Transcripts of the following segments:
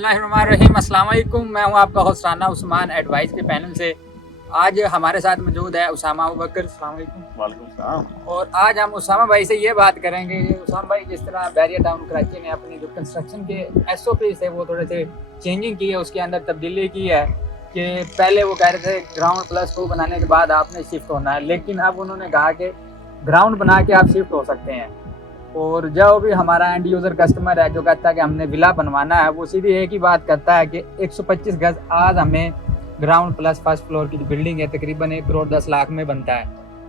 बिस्मिल्लाहिर्रहमानिर्रहीम। अस्सलाम वालेकुम। मैं हूं आपका होस्ट राना उस्मान एडवाइस के पैनल से। आज हमारे साथ मौजूद है उसामा अबू बकर। अस्सलाम वालेकुम। वालेकुम सलाम। और आज हम उसामा भाई से ये बात करेंगे, उसामा भाई जिस तरह बैरियर टाउन कराची ने अपनी जो कंस्ट्रक्शन के SOP थे वो थोड़े से चेंजिंग की है, उसके अंदर तब्दीली की है कि पहले वो कह रहे थे ग्राउंड प्लस 2 बनाने के बाद आपने शिफ्ट होना है, लेकिन अब उन्होंने कहा कि ग्राउंड बना के आप शिफ्ट हो सकते हैं। और जो भी हमारा एंड यूज़र कस्टमर है जो कहता है कि हमने विला बनवाना है, वो सीधी एक ही बात करता है कि 125 गज आज हमें ग्राउंड प्लस फर्स्ट फ्लोर की जो बिल्डिंग है तकरीबन 1 करोड़ 10 लाख में बनता है।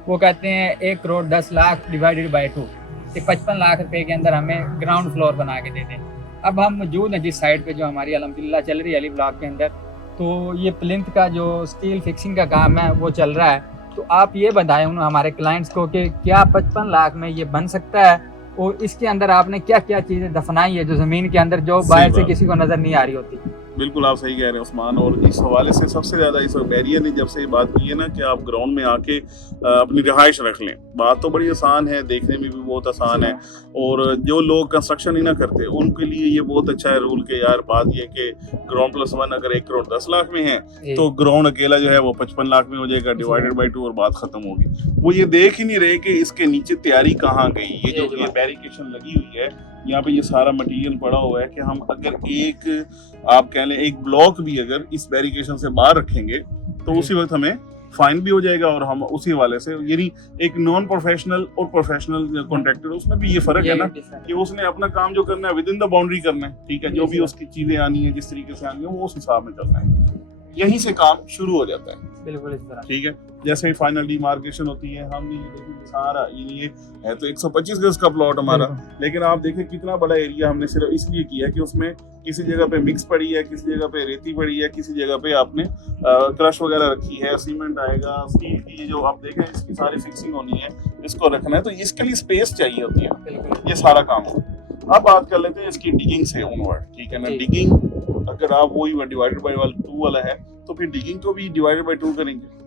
वो कहते हैं 1 करोड़ 10 लाख डिवाइडेड बाई 2 कि 55 लाख रुपए के अंदर हमें ग्राउंड फ्लोर बना के दे दें। अब हम मौजूद हैं जिस साइड पे जो हमारी अल्हम्दुलिल्लाह चल रही है अली ब्लॉक के अंदर, तो ये प्लिंथ का जो स्टील फिक्सिंग का काम है वो चल रहा है। तो आप ये बताएं उन हमारे क्लाइंट्स को कि क्या 55 लाख में ये बन सकता है, और इसके अंदर आपने क्या क्या चीज़ें दफनाई है जो ज़मीन के अंदर जो बाहर से किसी को नज़र नहीं आ रही होती। बिल्कुल आप सही कह रहे हैं उस्मान। और इस हवाले से सबसे ज़्यादा इस बैरियर ने जब से बात की है ना कि आप ग्राउंड में आके अपनी रिहाइश रख लें, बात तो बड़ी आसान है, देखने में भी बहुत आसान है। और जो लोग कंस्ट्रक्शन ही ना करते उनके लिए ये बहुत अच्छा है रूल के यार बात ये कि ग्राउंड प्लस 1 अगर 1 करोड़ 10 लाख में है तो ग्राउंड अकेला जो है वो 55 लाख में हो जाएगा डिवाइडेड बाई 2 और बात खत्म होगी। वो ये देख ही नहीं रहे कि इसके नीचे तैयारी कहाँ गई। ये जो ये बैरिकेशन लगी हुई है यहाँ पे ये सारा मटेरियल पड़ा हुआ है कि हम अगर एक आप कह लें एक ब्लॉक भी अगर इस बैरिकेशन से बाहर रखेंगे तो उसी वक्त हमें फाइन भी हो जाएगा। और हम उसी वाले से यानी एक नॉन प्रोफेशनल और प्रोफेशनल कॉन्ट्रैक्टर उसमें भी ये फर्क है ना कि उसने अपना काम जो करना है विद इन द बाउंड्री करना है, ठीक है, जो भी उसकी चीजें आनी है जिस तरीके से आनी है वो उस हिसाब में करना है, यहीं से काम शुरू हो जाता है। बिल्कुल इस तरह, ठीक है। जैसे ही फाइनल डिमार्केशन होती है हम ये देखेंगे सारा ये है तो 125 गज का प्लॉट हमारा, लेकिन आप देखें कितना बड़ा एरिया हमने सिर्फ इसलिए किया कि उसमें किसी जगह पे मिक्स पड़ी है, किसी जगह पे रेती पड़ी है, किसी जगह पे आपने क्रश वगैरह रखी है, सीमेंट आएगा, स्टील की जो आप देखें इसकी सारी फिक्सिंग होनी है, इसको रखना है, तो इसके लिए स्पेस चाहिए होती है, ये सारा काम हो। अब बात कर लेते हैं इसकी डिगिंग से ऑनवर्ड, ठीक है ना। डिगिंग अगर आप वही डिवाइडेड बाई 2 वाला है तो फिर डिगिंग को भी डिवाइडेड बाई 2 करेंगे।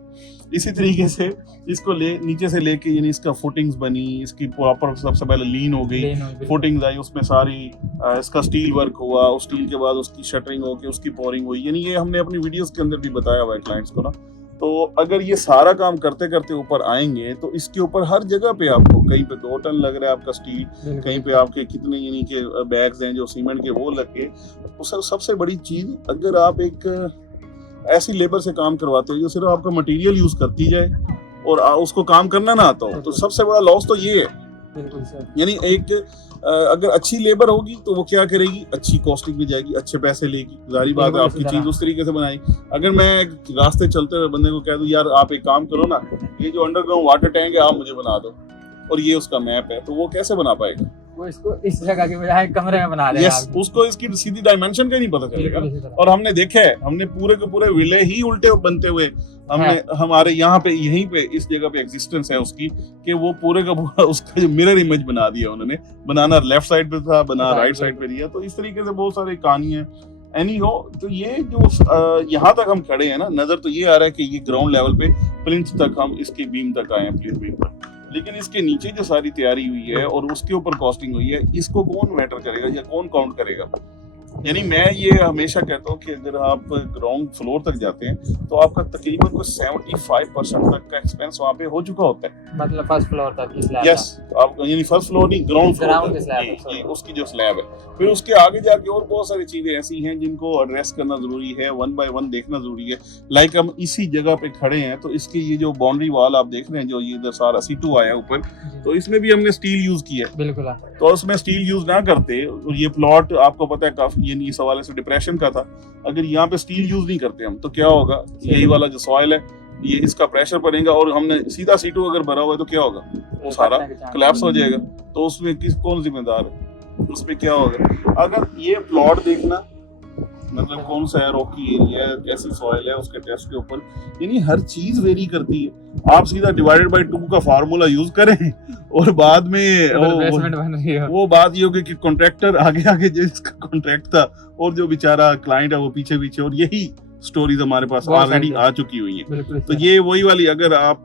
इसी तरीके से इसको नीचे से लेके यानी इसका फुटिंग्स बनी, इसकी प्रॉपर सबसे पहले लीन हो गई, फुटिंग्स आई, उसमें सारी इसका स्टील वर्क हुआ, उस स्टील के बाद उसकी शटरिंग होके उसकी पोरिंग हुई, यानी ये हमने अपनी वीडियोस के अंदर भी बताया हुआ है क्लाइंट्स को ना। तो अगर ये सारा काम करते करते ऊपर आएंगे तो इसके ऊपर हर जगह पे आपको कहीं पे 2 टन लग रहा है आपका स्टील, कहीं पे आपके कितने यानी के बैग्स हैं जो सीमेंट के वो लग के। तो सबसे बड़ी चीज अगर आप एक ऐसी लेबर से काम करवाते हो जो सिर्फ आपका मटेरियल यूज करती जाए और उसको काम करना ना आता हो, तो सबसे बड़ा लॉस तो ये है। यानी एक अगर अच्छी लेबर होगी तो वो क्या करेगी, अच्छी कॉस्टिंग भी जाएगी, अच्छे पैसे लेगी, जारी बात है आपकी चीज उस तरीके से बनाई। अगर मैं रास्ते चलते हुए बंदे को कह दूं यार आप एक काम करो ना, ये जो अंडरग्राउंड वाटर टैंक है आप मुझे बना दो और ये उसका मैप है, तो वो कैसे बना पाएगा? वो इसको इस जगह के बजाय कमरे में बना रहे हैं। उसको इसकी सीधी डायमेंशन का नहीं पता चलेगा। और हमने देखा है, हमने पूरे के पूरे विले ही उल्टे बनते हुए हमने हमारे यहाँ पे यहीं पे इस जगह पे एग्जिस्टेंस है उसकी कि वो पूरे का पूरा उसका जो मिरर इमेज बना दिया उन्होंने, बनाना लेफ्ट साइड पे था, बना राइट साइड पे दिया। तो इस तरीके से बहुत सारी कहानी है। एनी हो तो ये जो यहाँ तक हम खड़े हैं ना, नजर तो ये आ रहा है कि ये ग्राउंड लेवल पे प्लिंथ तक हम इसकी बीम तक आए हैं, प्लिंथ बीम पर, लेकिन इसके नीचे जो सारी तैयारी हुई है और उसके ऊपर कॉस्टिंग हुई है, इसको कौन मैटर करेगा या कौन काउंट करेगा? यानी मैं ये हमेशा कहता हूँ कि अगर आप ग्राउंड फ्लोर तक जाते हैं तो आपका तकरीबन कुछ 75% तक का एक्सपेंस वहाँ पे हो चुका होता है, मतलब फर्स्ट फ्लोर तक की स्लैब। यस, आप यानी फर्स्ट फ्लोर नहीं, ग्राउंड फ्लोर उसकी जो स्लैब है। फिर उसके आगे जाके और बहुत सारी चीजें ऐसी हैं जिनको एड्रेस करना जरूरी है, 1 बाय 1 देखना जरूरी है। लाइक हम इसी जगह पे खड़े हैं तो इसकी ये जो बाउंड्री वॉल आप देख रहे हैं जो ये इधर सारा C2 आया ऊपर, तो इसमें भी हमने स्टील यूज किया है। बिल्कुल। तो उसमें स्टील यूज ना करते, और ये प्लॉट आपको पता है काफी यानी इस हवाले से डिप्रेशन का था, अगर यहाँ पे स्टील यूज नहीं करते हम तो क्या होगा, यही वाला जो सॉइल है ये इसका प्रेशर पड़ेगा और हमने सीधा C2 अगर भरा हुआ है तो क्या होगा, वो सारा कोलैप्स हो जाएगा। तो उसमें कौन जिम्मेदार है, उसमें क्या होगा? अगर ये प्लॉट देखना मतलब कौन सा है, रॉकी एरिया है, कैसी सॉइल है, उसके टेस्ट के ऊपर यानी हर चीज वेरी करती है। आप सीधा डिवाइडेड बाय 2 का फार्मूला यूज करें और बाद में वो बात ये होगी कि कॉन्ट्रैक्टर आगे जिसका कॉन्ट्रैक्ट था और जो बेचारा क्लाइंट है वो पीछे, और यही स्टोरीज हमारे पास ऑलरेडी आ चुकी हुई हैं। तो ये वही वाली, अगर आप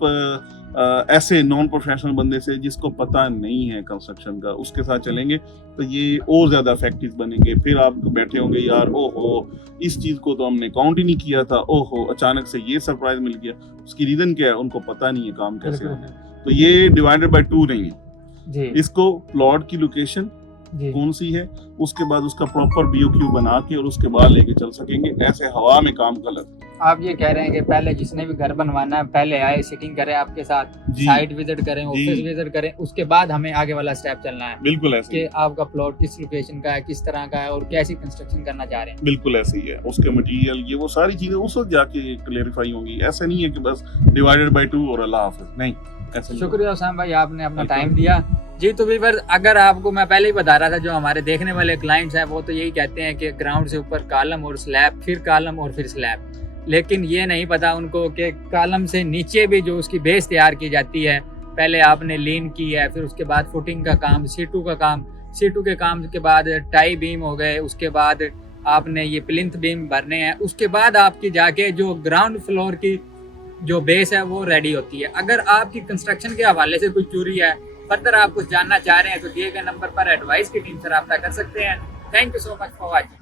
ऐसे नॉन प्रोफेशनल बंदे से जिसको पता नहीं है कंस्ट्रक्शन का, उसके साथ चलेंगे तो ये और ज़्यादा इफेक्टिव बनेंगे। फिर आप बैठे होंगे यार ओहो इस चीज़ को तो हमने काउंट ही नहीं किया था, ओहो अचानक से ये सरप्राइज मिल गया। उसकी रीज़न क्या है, उनको पता नहीं है काम कैसे होना है। तो ये डिवाइडेड बाय 2 नहीं है जी इसको प्लॉट की लोकेशन जी कौन सी है, उसके बाद उसका प्रॉपर बीओक्यू बना के और उसके बाद लेके चल सकेंगे। ऐसे हवा में काम गलत। आप ये कह रहे हैं कि पहले जिसने भी घर बनवाना है पहले आए, सिटिंग करें आपके साथ, जी। साइट विजिट करें, जी। ऑफिस विजिट करें, उसके बाद हमें आगे वाला स्टेप चलना है बिल्कुल ऐसे ही कि आपका प्लॉट किस लोकेशन का है, किस तरह का है और कैसी कंस्ट्रक्शन करना चाह रहे हैं। बिल्कुल ऐसे ही है। उसके मटेरियल ये वो सारी चीजें उस वक्त जाके क्लेरिफाई होंगी। ऐसा नहीं है कि बस डिवाइडेड बाय 2 और अल्लाह हाफिज, नहीं ऐसा नहीं। शुक्रिया उसाम भाई, आपने अपना बिल्कुल। टाइम दिया। जी तो वीवर, अगर आपको मैं पहले ही बता रहा था, जो हमारे देखने वाले क्लाइंट्स हैं वो तो यही कहते हैं कि ग्राउंड से ऊपर कॉलम और स्लैब, फिर कॉलम और फिर स्लैब, लेकिन ये नहीं पता उनको कि कॉलम से नीचे भी जो उसकी बेस तैयार की जाती है, पहले आपने लीन की है, फिर उसके बाद फुटिंग का काम, C2 का काम, C2 के काम के बाद टाई बीम हो गए, उसके बाद आपने ये प्लिंथ बीम भरने हैं, उसके बाद आपकी जाके जो ग्राउंड फ्लोर की जो बेस है वो रेडी होती है। अगर आपकी कंस्ट्रक्शन के हवाले से कोई क्यूरी है, फर्दर आप कुछ जानना चाह रहे हैं, तो दिए गए नंबर पर एडवाइस की टीम से रब्ता कर सकते हैं। Thank you so much for watching.